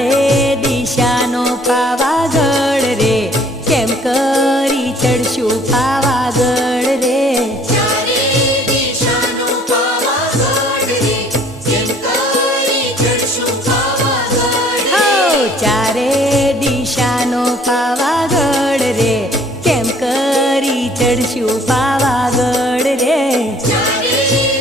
ચારે દિશાનો પાવાગઢ રે, કેમ કરી ચડશું પાવાગઢ રે. ચારે દિશાનો પાવાગઢ રે, કેમ કરી ચડશું પાવાગઢ રે. ચારે દિશાનો પાવાગઢ રે, કેમ કરી ચડશું પાવાગઢ રે. ચારે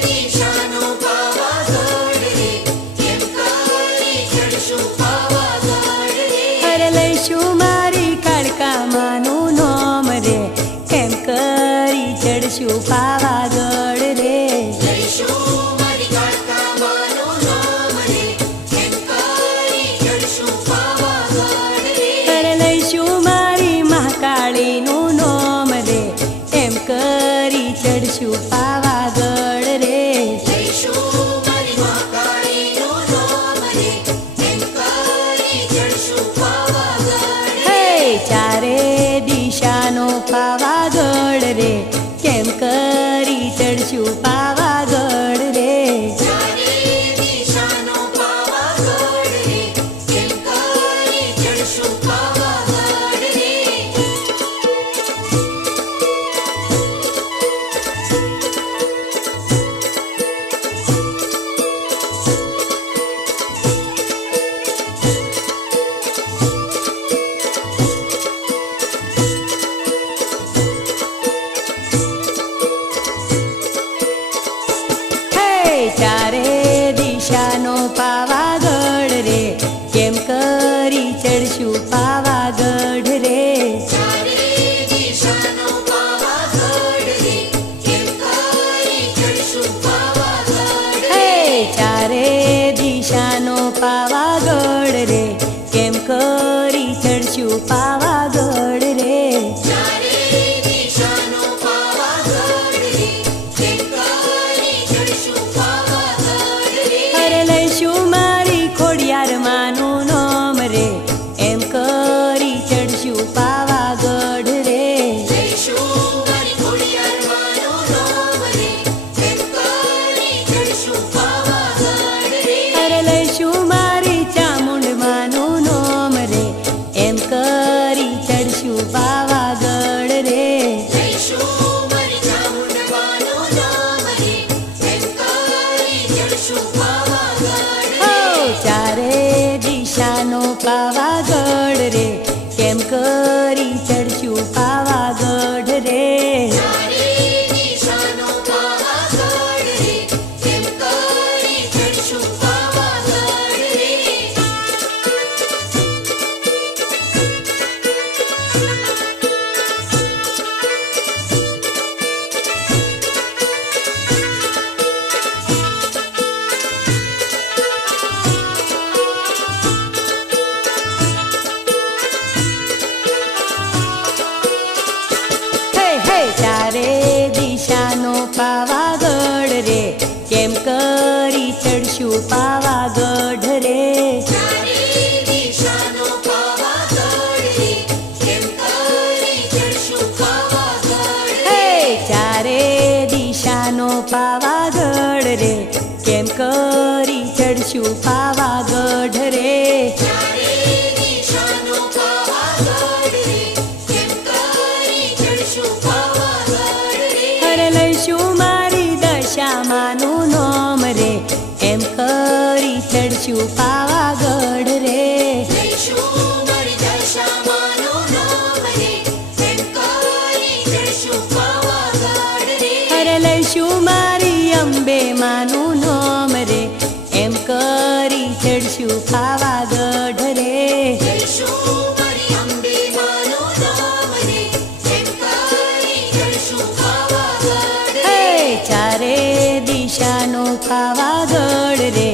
દિશાનો પાવાગઢ રે, કેમ કરી ચડશું પાવાગઢ રે. હર લઈશું મારી કાળકામાનું નોમ રે, કેમ કરી ચડશું પાવાગઢ રે. લઈશું મારી કાળકામાનું નામ રે, કેમ કરી ચડશું પાવાગઢ રે. હર લઈશું મારી મહાકાળીનું નોમ રે, એમ કરી ચડશું પાવાગઢ રે. લઈશું મારી મહાકાળીનું નામ રે, કેમ કરી ચડશું પાવાગઢ રે. ચારે દિશાનો પાવાગઢ રે, કેમ કરી ચડશું પાવાગઢ રે. ચારે દિશાનો પાવાગઢ રે, કેમ કરી ચડશું પાવાગઢ રે. ચારે દિશાનો પાવાગઢ રે, કેમ કરી ચડશું પાવાગઢ રે. ચારે દિશાનો પાવાગઢ રે, કેમ કરી ચડશું પાવાગઢ રે. ચારે દિશાનો પાવાગઢ રે, કેમ કરી ચડશું પાવાગઢ રે. ચારે દિશાનો પાવાગઢ રે, કેમ કરી ચડશું પાવાગઢ રે. હર લઈશું મારી ખોડિયાર માનું નોમ રે, એમ કરી ચડશું પાવાગઢ રે. લઈશું મારી ખોડિયાર માનું નામ રે, કેમ કરી ચડશું પાવાગઢ રે. હર લઈશું મારી ચામુંડ માનું નોમ રે, એમ કરી ચડશું પાવાગઢ રે. લઈશું મારી ચામુંડમાનું નામ રે, કેમ કરી ચડશું પાવાગઢ રે. ચારે દિશાનો પાવાગઢ રે, કેમ કરી ચડશું પાવાગઢ રે. ચારે દિશાનો પાવાગઢ રે, કેમ કરી ચડશું પાવાગઢ રે. ચારે દિશાનો પાવાગઢ રે, કેમ કરી ચડશું પાવાગઢ રે. ચારે દિશાનો પાવાગઢ રે, કેમ કરી ચડશું પાવાગઢ રે. ચારે દિશાનો પાવાગઢ રે, કેમ કરી ચડશું પાવાગઢ રે. ચારે દિશાનો પાવાગઢ રે, કેમ કરી ચડશું પાવાગઢ રે. હર લઈશું મારી દશામાનું નોમ રે, એમ કરી ચડશું પાવાગઢ રે. લઈશું મારી દશામાનું નામ રે, કેમ કરી ચડશું પાવાગઢ રે. હર લઈશું મારી અંબે માનું નોમ રે, એમ કરી ચડશું પાવાગઢ રે. લઈશું મારી અંબે માનું નામ રે, કેમ કરી ચડશું પાવાગઢ રે. ચારે દિશાનો પાવાગઢ રે,